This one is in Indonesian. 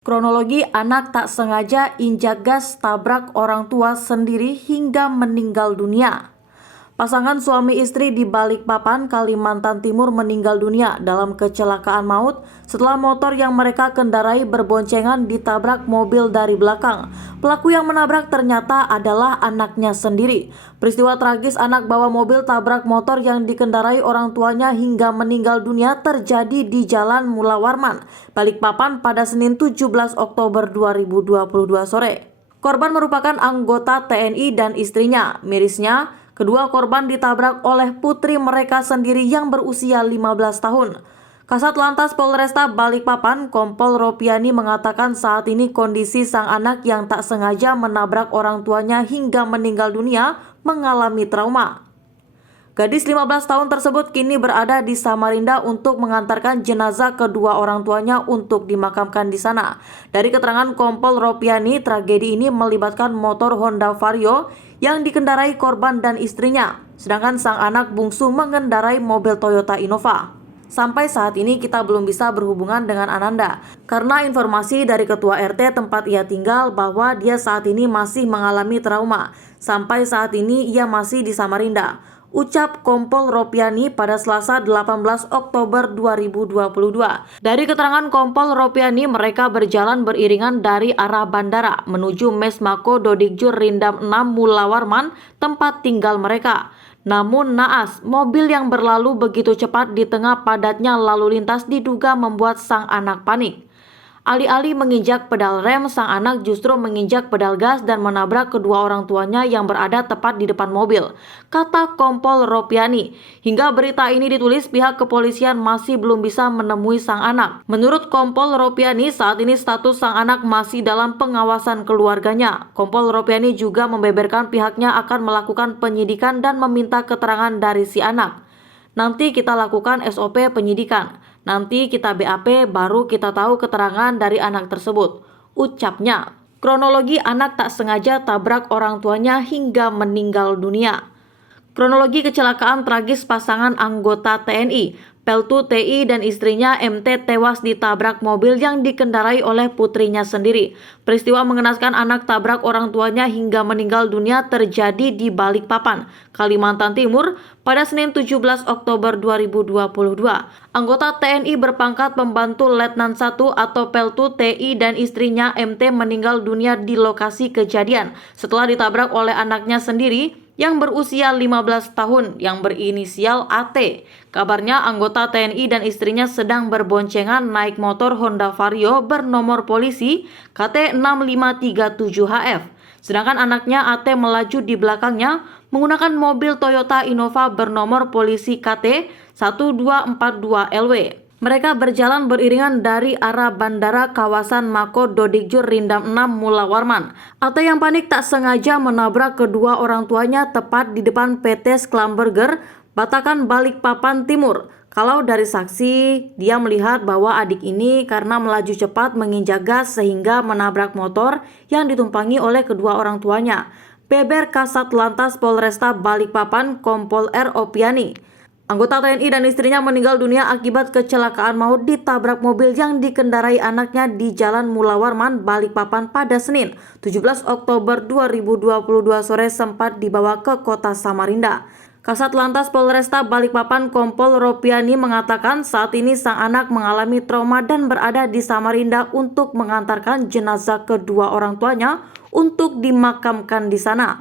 Kronologi anak tak sengaja injak gas tabrak orang tua sendiri hingga meninggal dunia. Pasangan suami istri di Balikpapan, Kalimantan Timur meninggal dunia dalam kecelakaan maut setelah motor yang mereka kendarai berboncengan ditabrak mobil dari belakang. Pelaku yang menabrak ternyata adalah anaknya sendiri. Peristiwa tragis anak bawa mobil tabrak motor yang dikendarai orang tuanya hingga meninggal dunia terjadi di Jalan Mula Warman, Balikpapan pada Senin 17 Oktober 2022 sore. Korban merupakan anggota TNI dan istrinya. Mirisnya, kedua korban ditabrak oleh putri mereka sendiri yang berusia 15 tahun. Kasat Lantas Polresta Balikpapan, Kompol Ropiani mengatakan saat ini kondisi sang anak yang tak sengaja menabrak orang tuanya hingga meninggal dunia mengalami trauma. Gadis 15 tahun tersebut kini berada di Samarinda untuk mengantarkan jenazah kedua orang tuanya untuk dimakamkan di sana. Dari keterangan Kompol Ropiani, tragedi ini melibatkan motor Honda Vario yang dikendarai korban dan istrinya, sedangkan sang anak bungsu mengendarai mobil Toyota Innova. Sampai saat ini kita belum bisa berhubungan dengan Ananda karena informasi dari ketua RT tempat ia tinggal bahwa dia saat ini masih mengalami trauma. Sampai saat ini ia masih di Samarinda, ucap Kompol Ropiani pada Selasa 18 Oktober 2022. Dari keterangan Kompol Ropiani, mereka berjalan beriringan dari arah bandara menuju Mes Mako Dodigjur Rindam 6 Mula Warman, tempat tinggal mereka. Namun naas, mobil yang berlalu begitu cepat di tengah padatnya lalu lintas diduga membuat sang anak panik. Alih-alih menginjak pedal rem, sang anak justru menginjak pedal gas dan menabrak kedua orang tuanya yang berada tepat di depan mobil, kata Kompol Ropiani. Hingga berita ini ditulis, pihak kepolisian masih belum bisa menemui sang anak. Menurut Kompol Ropiani, saat ini status sang anak masih dalam pengawasan keluarganya. Kompol Ropiani juga membeberkan pihaknya akan melakukan penyidikan dan meminta keterangan dari si anak. Nanti kita lakukan SOP penyidikan. Nanti kita BAP baru kita tahu keterangan dari anak tersebut, ucapnya. Kronologi anak tak sengaja tabrak orang tuanya hingga meninggal dunia. Kronologi kecelakaan tragis pasangan anggota TNI, Peltu TI dan istrinya MT tewas ditabrak mobil yang dikendarai oleh putrinya sendiri. Peristiwa mengenaskan anak tabrak orang tuanya hingga meninggal dunia terjadi di Balikpapan, Kalimantan Timur pada Senin 17 Oktober 2022. Anggota TNI berpangkat pembantu Letnan 1 atau Peltu TI dan istrinya MT meninggal dunia di lokasi kejadian setelah ditabrak oleh anaknya sendiri yang berusia 15 tahun yang berinisial AT. Kabarnya anggota TNI dan istrinya sedang berboncengan naik motor Honda Vario bernomor polisi KT6537HF. Sedangkan anaknya AT melaju di belakangnya menggunakan mobil Toyota Innova bernomor polisi KT1242LW. Mereka berjalan beriringan dari arah bandara kawasan Mako Dodigjur Rindam 6 Mula Warman. Atau yang panik tak sengaja menabrak kedua orang tuanya tepat di depan PT Sklamburger, Batakan Balikpapan Timur. Kalau dari saksi, dia melihat bahwa adik ini karena melaju cepat menginjak gas sehingga menabrak motor yang ditumpangi oleh kedua orang tuanya. Beber Kasat Lantas Polresta Balikpapan, Kompol R. Opiani. Anggota TNI dan istrinya meninggal dunia akibat kecelakaan maut ditabrak mobil yang dikendarai anaknya di Jalan Mula Warman, Balikpapan pada Senin 17 Oktober 2022 sore sempat dibawa ke kota Samarinda. Kasat Lantas Polresta Balikpapan Kompol Ropiani mengatakan saat ini sang anak mengalami trauma dan berada di Samarinda untuk mengantarkan jenazah kedua orang tuanya untuk dimakamkan di sana.